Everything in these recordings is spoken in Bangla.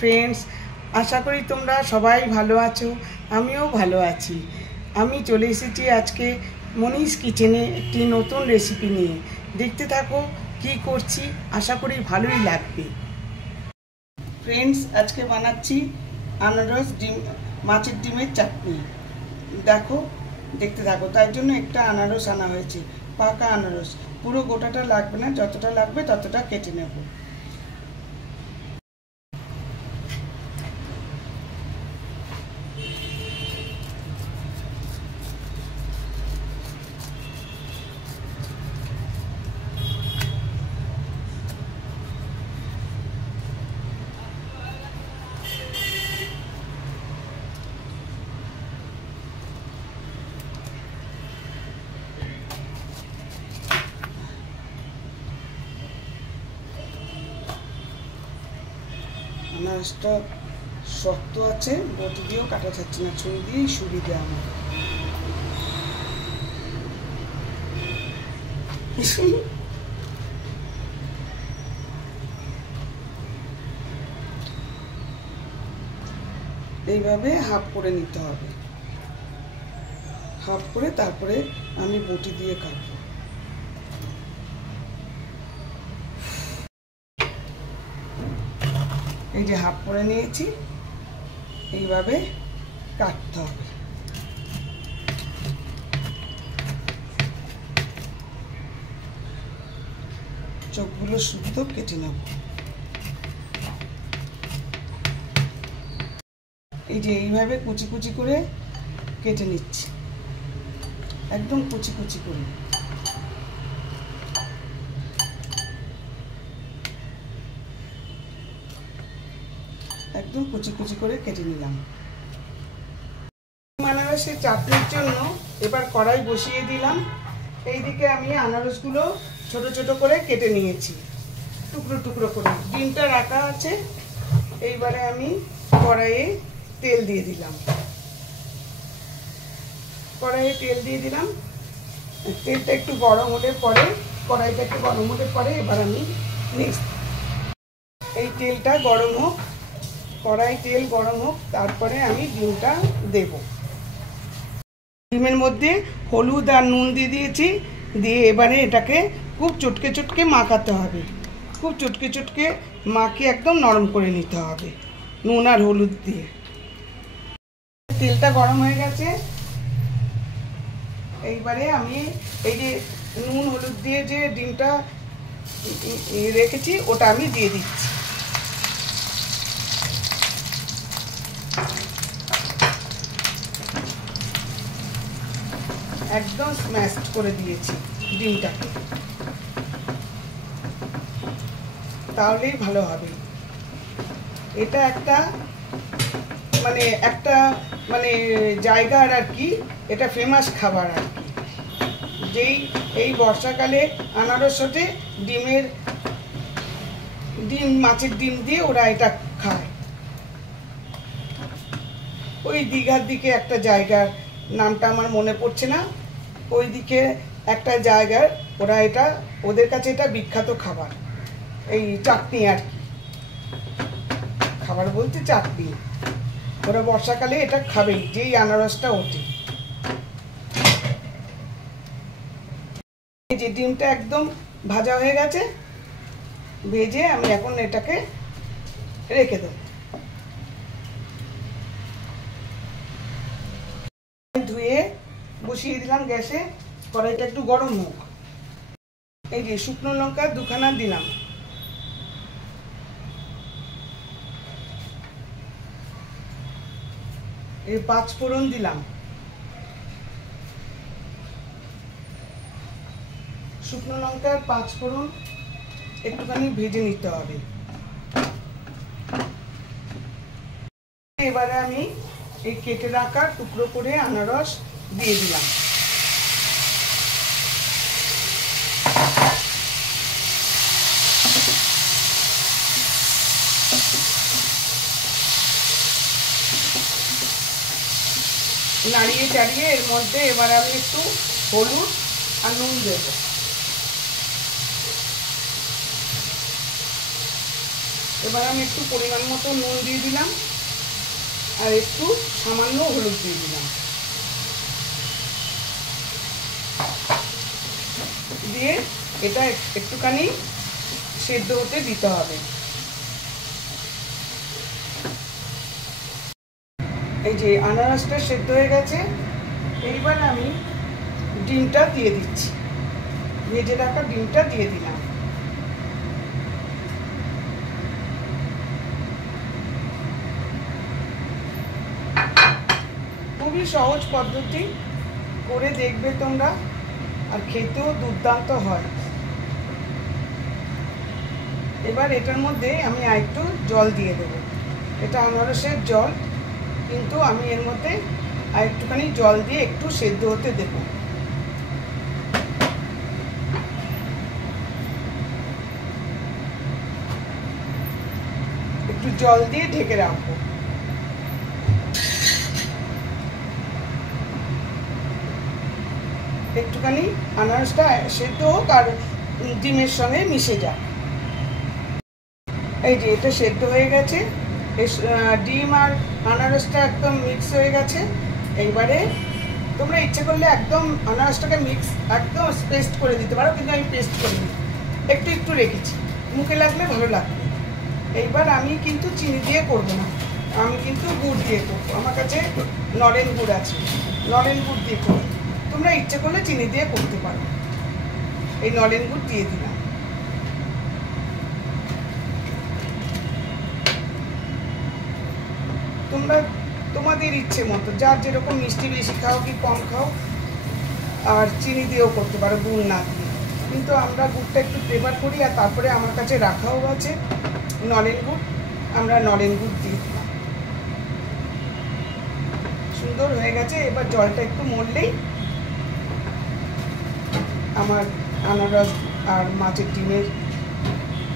ফ্রেন্ডস, আশা করি তোমরা সবাই ভালো আছো। আমিও ভালো আছি। আমি চলে এসেছি আজকে মনিস কিচেনে একটি নতুন রেসিপি নিয়ে। দেখতে থাকো কি করছি, আশা করি ভালোই লাগবে। ফ্রেন্ডস, আজকে বানাচ্ছি আনারস ডিম, মাছের ডিমের চাটনি। দেখো, দেখতে থাকো। তাই জন্য একটা আনারস আনা হয়েছে, পাকা আনারস। পুরো গোটাটা লাগবে না, যতটা লাগবে ততটা কেটে নেব। আনারসটা শক্ত আছে, বটি দিয়েও কাটা যাচ্ছে না, ছুরি দিয়েই সুবিধা আমার। এইভাবে হাফ করে নিতে হবে। হাফ করে তারপরে আমি বটি দিয়ে কাটবো। এই যে হাফ করে নিয়েছি, এইভাবে কাটতে হবে। চোখগুলো শুদ্ধ কেটে নেব। এই যে এইভাবে কুচি কুচি করে কেটে নিচ্ছি, একদম কুচি কুচি করে। একদম কুচি কুচি করে কেটে নিলাম। আনারসের চাটনির জন্য এবার কড়াই বসিয়ে দিলাম। এইদিকে আমি আনারসগুলো ছোট ছোট করে কেটে নিয়েছি, টুকরো টুকরো করে। ডিমটা রাখা আছে। এইবারে আমি কড়াইয়ে তেল দিয়ে দিলাম। কড়াইয়ে তেল দিয়ে দিলাম। তেলটা একটু গরম হলে পরে, কড়াইটা একটু গরম হলে পরে এবার আমি নেক্সট এই তেলটা গরম হোক, কড়াই তেল গরম হোক, তারপরে আমি ডিমটা দেব। ডিমের মধ্যে হলুদ আর নুন দিয়ে দিয়েছি। দিয়ে এবারে এটাকে খুব চটকে চটকে মাখাতে হবে। খুব চটকে চটকে মাখিয়ে একদম নরম করে নিতে হবে নুন আর হলুদ দিয়ে। তেলটা গরম হয়ে গেছে। এইবারে আমি এই যে নুন হলুদ দিয়ে যে ডিমটা রেখেছি ওটা আমি দিয়ে দিচ্ছি। একদম স্ম্যাশ করে দিয়েছি ডিমটাকে, তাহলেই ভালো হবে। এটা একটা মানে জায়গার আর কি, এটা ফেমাস খাবার আর কি। যেই এই বর্ষাকালে আনারস সাথে মাছের ডিম দিয়ে ওরা এটা খায়। ওই দীঘার দিকে একটা জায়গার নামটা আমার মনে পড়ছে না, ওই দিকে একটা জায়গার ওরা এটা, ওদের কাছে এটা বিখ্যাত খাবার। এই চাটনি আর কি, খাবার বলতে চাটনি। ওরা বর্ষাকালে এটা খাবেই, যেই আনারসটা ওঠে। এই যে ডিমটা একদম ভাজা হয়ে গেছে, ভেজে আমি এখন এটাকে রেখে দেব। ধুয়ে বসিয়ে দিলাম গ্যাসে, কড়াইটা একটু গরম হোক। এই যে শুকনো লঙ্কা দুখানা দিলাম। এই 5 ফোড়ন দিলাম। শুকনো লঙ্কার 5 ফোড়ন একটুখানি ভেজে নিতে হবে। এবারে আমি এই কেটে রাখা টুকরো করে আনারস দিয়ে দিলাম। নাড়িয়ে চাড়িয়ে এর মধ্যে এবার আমি একটু হলুদ আর নুন দেব। এবার আমি একটু পরিমাণ মতো নুন দিয়ে দিলাম আর একটু সামান্য হলুদ দিয়ে দিলাম, দিয়ে এটা একটুখানি সেদ্ধ হতে দিতে হবে। এই যে আনারসটা সেদ্ধ হয়ে গেছে, এইবার আমি ডিমটা দিয়ে দিচ্ছি, ভেজে রাখা ডিমটা দিয়ে দিলাম। খুবই সহজ পদ্ধতি, করে দেখবে তোমরা, আর খেতেও দুর্দান্ত হয়। এবার এটার মধ্যে আমি আরেকটু জল দিয়ে দেবো, এটা আনারসের জল, কিন্তু আমি এর মধ্যে আরেকটুখানি জল দিয়ে একটু সেদ্ধ হতে দেব। একটু জল দিয়ে ঢেকে রাখবো। একটুখানি আনারসটা সেদ্ধ হোক আর ডিমের সঙ্গে মিশে যাক। এই যে এটা সেদ্ধ হয়ে গেছে, ডিম আর আনারসটা একদম মিক্স হয়ে গেছে। এইবারে তোমরা ইচ্ছে করলে একদম আনারসটাকে মিক্স একদম পেস্ট করে দিতে পারো, কিন্তু আমি পেস্ট করিনি, একটু একটু রেখেছি, মুখে লাগলে ভালো লাগবে। এইবার আমি কিন্তু চিনি দিয়ে করবো না, আমি কিন্তু গুড় দিয়ে করবো। আমার কাছে নলেন গুড় আছে, নলেন গুড় দিয়ে করবো। তোমরা ইচ্ছে করলে চিনি দিয়ে করতে পারো। এই নলেন গুড় দিয়ে দিলাম। তোমরা তোমাদের ইচ্ছে মতো, যার যেরকম মিষ্টি বেশি খাও কি কম খাও, আর চিনি দিয়েও করতে পারো, গুড় না দিয়ে। কিন্তু আমরা গুড়টা একটু প্রেফার করি, আর তারপরে আমার কাছে রাখাও আছে নলেন গুড়, আমরা নলেন গুড় দিয়ে দিলাম। সুন্দর হয়ে গেছে। এবার জলটা একটু মরলেই আমার আনারস আর মাছের ডিমের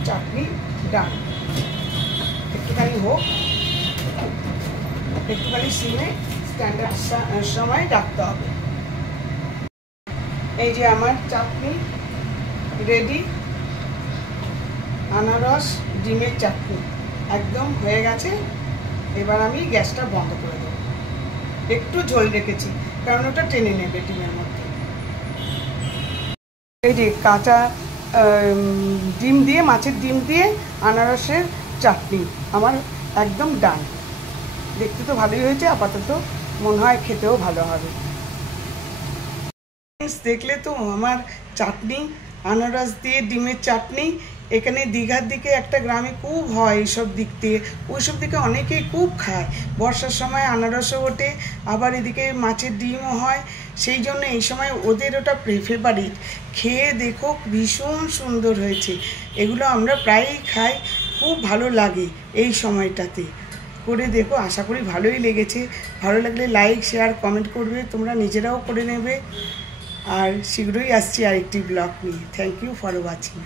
চাটনি ডান। একটুখানি হোক, একটুখানি সিমে স্ট্যান্ডার্ড সময় রাখতে হবে। এই যে আমার চাটনি রেডি, আনারস ডিমের চাটনি একদম হয়ে গেছে। এবার আমি গ্যাসটা বন্ধ করে দেবো। একটু ঝোল রেখেছি কারণ ওটা টেনে নেবে ডিমের মধ্যে। এই যে কাঁচা ডিম দিয়ে, মাছের ডিম দিয়ে আনারসের চাটনি আমার একদম ডান। দেখতে তো ভালোই হয়েছে, আপাতত মনে হয় খেতেও ভালো হবে। দেখলে তো আমার চাটনি, আনারস দিয়ে ডিমের চাটনি। এখানে দীঘার দিকে একটা গ্রামে খুব হয় এইসব দিক দিয়ে, ওইসব দিকে অনেকেই খুব খায়। বর্ষার সময় আনারসও ওঠে, আবার এদিকে মাছের ডিমও হয়, সেই জন্য এই সময় ওদের ওটা ফেভারিট। খেয়ে দেখো ভীষণ সুন্দর হয়েছে। এগুলো আমরা প্রায়ই খাই, খুব ভালো লাগে এই সময়টাতে। করে দেখো, আশা করি ভালোই লেগেছে। ভালো লাগলে লাইক, শেয়ার, কমেন্ট করবে, তোমরা নিজেরাও করে নেবে। আর শীঘ্রই আসছি আরেকটি ব্লগ নিয়ে। Thank you for watching.